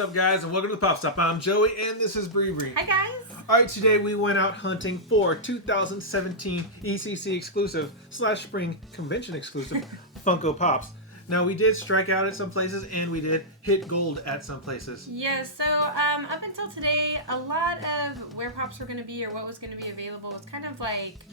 up, guys, and welcome to the Pop Stop. I'm Joey, and this is Bree Bree. Hi, guys. All right, today we went out hunting for 2017 ECCC exclusive / spring convention exclusive Funko Pops. Now, we did strike out at some places, and we did hit gold at some places. Yes, so up until today, a lot of where Pops were going to be or what was going to be available was kind of like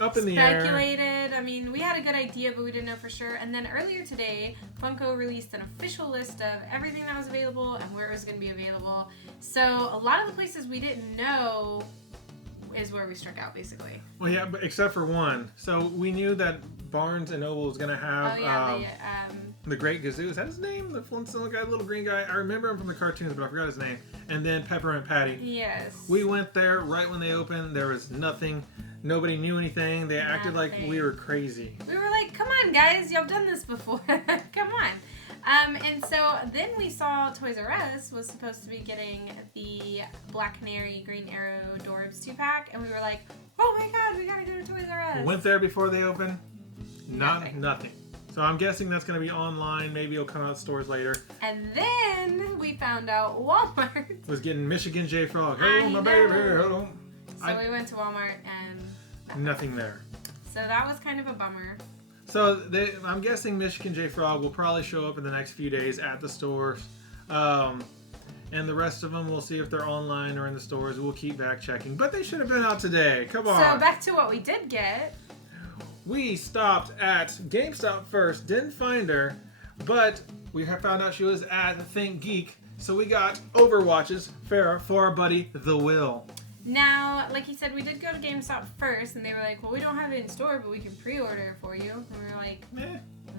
up in the air. Speculated. I mean, we had a good idea, but we didn't know for sure. And then earlier today, Funko released an official list of everything that was available and where it was going to be available. So a lot of the places we didn't know is where we struck out, basically. Well, yeah, but except for one. So we knew that Barnes and Noble was going to have the Great Gazoo. Is that his name? The Flintstone guy, little green guy. I remember him from the cartoons, but I forgot his name. And then Peppermint Patty. Yes. We went there right when they opened. There was nothing. Nobody knew anything. They acted like we were crazy. We were like, come on, guys. Y'all done this before. Come on. And so then we saw Toys R Us was supposed to be getting the Black Canary, Green Arrow, Dorbs 2-pack. And we were like, oh my god, we gotta go to Toys R Us. Went there before they opened. Nothing. So I'm guessing that's going to be online. Maybe it'll come out in stores later. And then we found out Walmart was getting Michigan J Frog. Hello, my baby. Hello. So we went to Walmart and nothing there. So that was kind of a bummer. So I'm guessing Michigan J Frog will probably show up in the next few days at the stores. And the rest of them, we'll see if they're online or in the stores. We'll keep back checking. But they should have been out today. Come on. So back to what we did get. We stopped at GameStop first. Didn't find her. But we found out she was at Think Geek. So we got Overwatches Pharah for our buddy, The Will. Now, like you said, we did go to GameStop first, and they were like, well, we don't have it in store, but we can pre-order it for you. And we were like,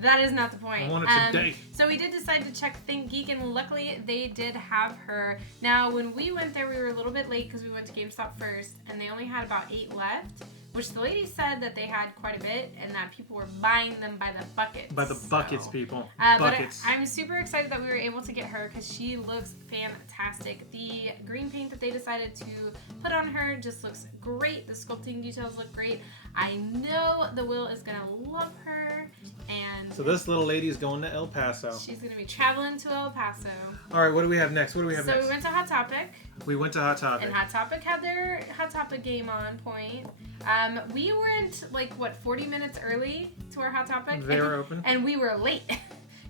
that is not the point. I want it today. So we did decide to check Think Geek, and luckily they did have her. Now, when we went there, we were a little bit late because we went to GameStop first, and they only had about 8 left, which the lady said that they had quite a bit, and that people were buying them by the buckets. By the buckets, people. Buckets. But I'm super excited that we were able to get her because she looks fantastic. The green paint that they decided to put on her just looks great. The sculpting details look great. I know the Will is going to love her. And so this little lady is going to El Paso. She's going to be traveling to El Paso. All right, what do we have next? So we went to Hot Topic. We went to Hot Topic. And Hot Topic had their Hot Topic game on point. We went, 40 minutes early to our Hot Topic. They were open. And we were late.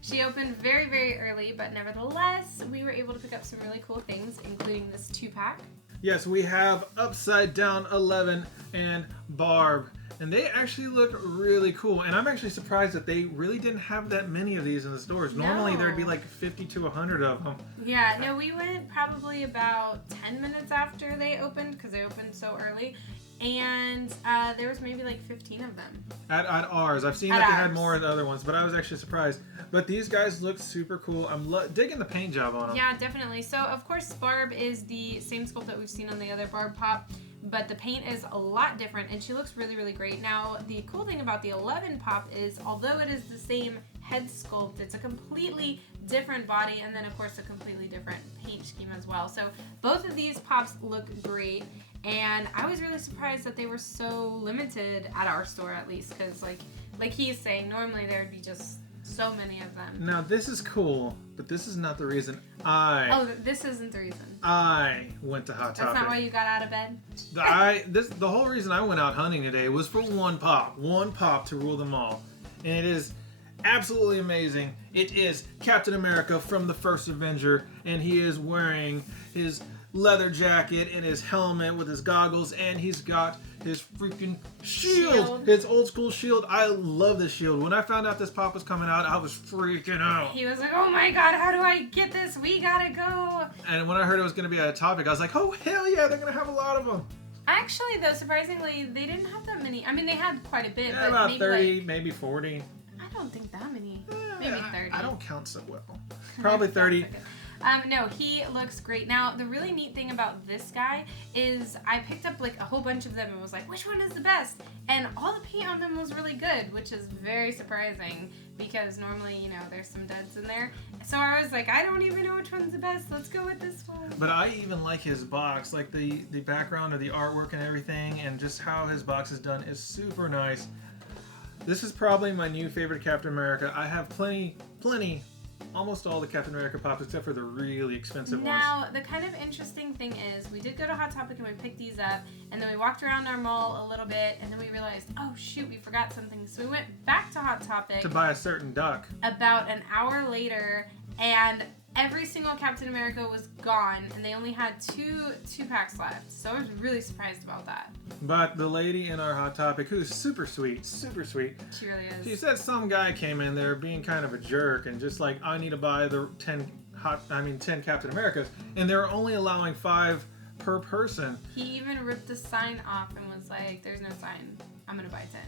She opened very, very early, but nevertheless, we were able to pick up some really cool things, including this 2-pack. Yes, we have Upside Down 11 and Barb. And they actually look really cool. And I'm actually surprised that they really didn't have that many of these in the stores. Normally, there'd be like 50 to 100 of them. Yeah, no, we went probably about 10 minutes after they opened, because they opened so early. And there was maybe like 15 of them. At ours. I've seen that they had more of the other ones, but I was actually surprised. But these guys look super cool. I'm digging the paint job on them. Yeah, definitely. So, of course, Barb is the same sculpt that we've seen on the other Barb Pop, but the paint is a lot different, and she looks really, really great. Now, the cool thing about the 11 Pop is, although it is the same head sculpt, it's a completely different body, and then, of course, a completely different paint scheme as well. So, both of these Pops look great. And I was really surprised that they were so limited at our store, at least, because like he's saying, normally there would be just so many of them. Now, this is cool, but this is not the reason this isn't the reason. I went to Hot Topic. That's not why you got out of bed? The whole reason I went out hunting today was for one pop to rule them all. And it is absolutely amazing. It is Captain America from the first Avenger, and he is wearing his leather jacket and his helmet with his goggles, and he's got his freaking shield. His old school shield. I love this shield. When I found out this pop was coming out, I was freaking out. He was like, oh my god, how do I get this? We gotta go. And when I heard it was going to be a Topic, I was like, oh hell yeah, they're going to have a lot of them. Actually, though, surprisingly, they didn't have that many. I mean, they had quite a bit, but about maybe 30, maybe 40. I don't think that many. Maybe 30. I don't count so well. Probably 30. No, he looks great. Now, the really neat thing about this guy is I picked up a whole bunch of them and was like, which one is the best? And all the paint on them was really good, which is very surprising because normally, there's some duds in there. So I was like, I don't even know which one's the best. Let's go with this one. But I even like his box, like the background or the artwork and everything, and just how his box is done is super nice. This is probably my new favorite Captain America. I have plenty almost all the Captain America Pops except for the really expensive ones. Now, the kind of interesting thing is we did go to Hot Topic and we picked these up, and then we walked around our mall a little bit, and then we realized, oh shoot, we forgot something. So we went back to Hot Topic To buy a certain duck. about an hour later, and every single Captain America was gone, and they only had two packs left. So I was really surprised about that. But the lady in our Hot Topic, who's super sweet, She really is. she said some guy came in there being kind of a jerk and just like, I need to buy the 10 Captain Americas, and they're only allowing 5 per person. He even ripped the sign off and was like, there's no sign. I'm going to buy 10.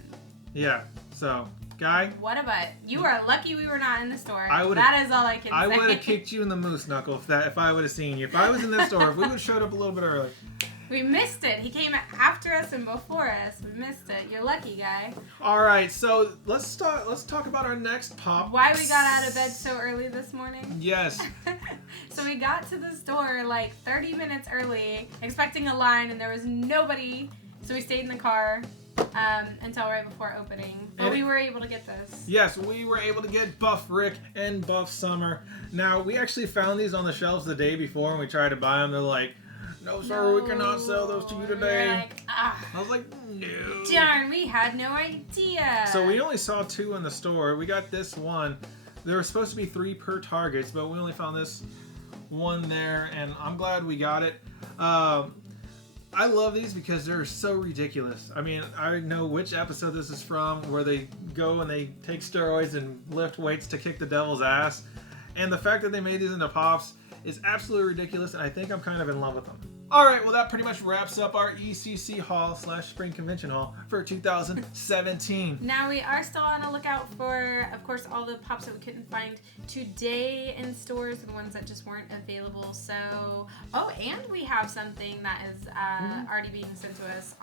Yeah, so, guy, What a butt. You are lucky we were not in the store. I would've- That is all I can say. I would have kicked you in the moose knuckle if I would have seen you. If I was in this store, if we would have showed up a little bit early. We missed it. He came after us and before us. We missed it. You're lucky, guy. All right, so let's talk about our next pop. Why we got out of bed so early this morning? Yes. So we got to the store like 30 minutes early, expecting a line, and there was nobody. So we stayed in the car until right before opening. But we were able to get this. Yes, we were able to get Buff Rick and Buff Summer. Now, we actually found these on the shelves the day before, and we tried to buy them. They're like, no, sir, we cannot sell those to you today. We're like, ah. I was like, no. Darn, we had no idea. So we only saw 2 in the store. We got this one. There were supposed to be 3 per Targets, but we only found this one there, and I'm glad we got it. I love these because they're so ridiculous. I mean, I know which episode this is from, where they go and they take steroids and lift weights to kick the devil's ass. And the fact that they made these into Pops is absolutely ridiculous, and I think I'm kind of in love with them. Alright, well that pretty much wraps up our ECCC haul / Spring Convention haul for 2017. Now we are still on the lookout for, of course, all the Pops that we couldn't find today in stores and ones that just weren't available. So, and we have something that is already being sent to us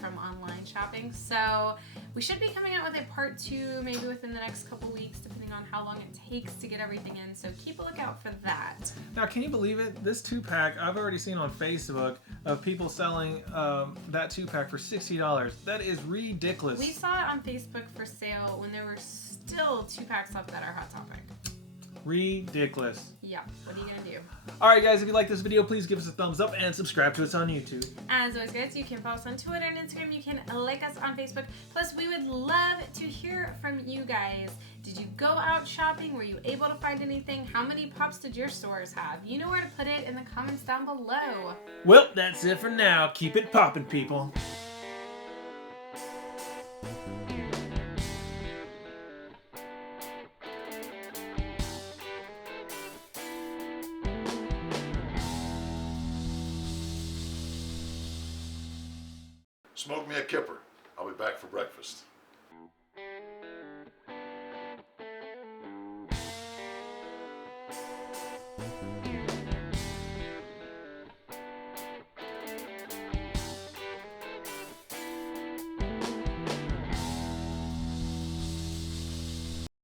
from online shopping. So we should be coming out with a part 2 maybe within the next couple weeks, depending on how long it takes to get everything in. So keep a lookout for that. Now, can you believe it? This 2-pack I've already seen on Facebook of people selling that 2-pack for $60. That is ridiculous. We saw it on Facebook for sale when there were still 2-packs left at our Hot Topic. Ridiculous. Yeah, what are you gonna do? Alright guys, if you like this video, please give us a thumbs up and subscribe to us on YouTube. As always guys, you can follow us on Twitter and Instagram, you can like us on Facebook, plus we would love to hear from you guys. Did you go out shopping? Were you able to find anything? How many Pops did your stores have? You know where to put it in the comments down below. Well, that's it for now. Keep it poppin', people. Smoke me a kipper. I'll be back for breakfast.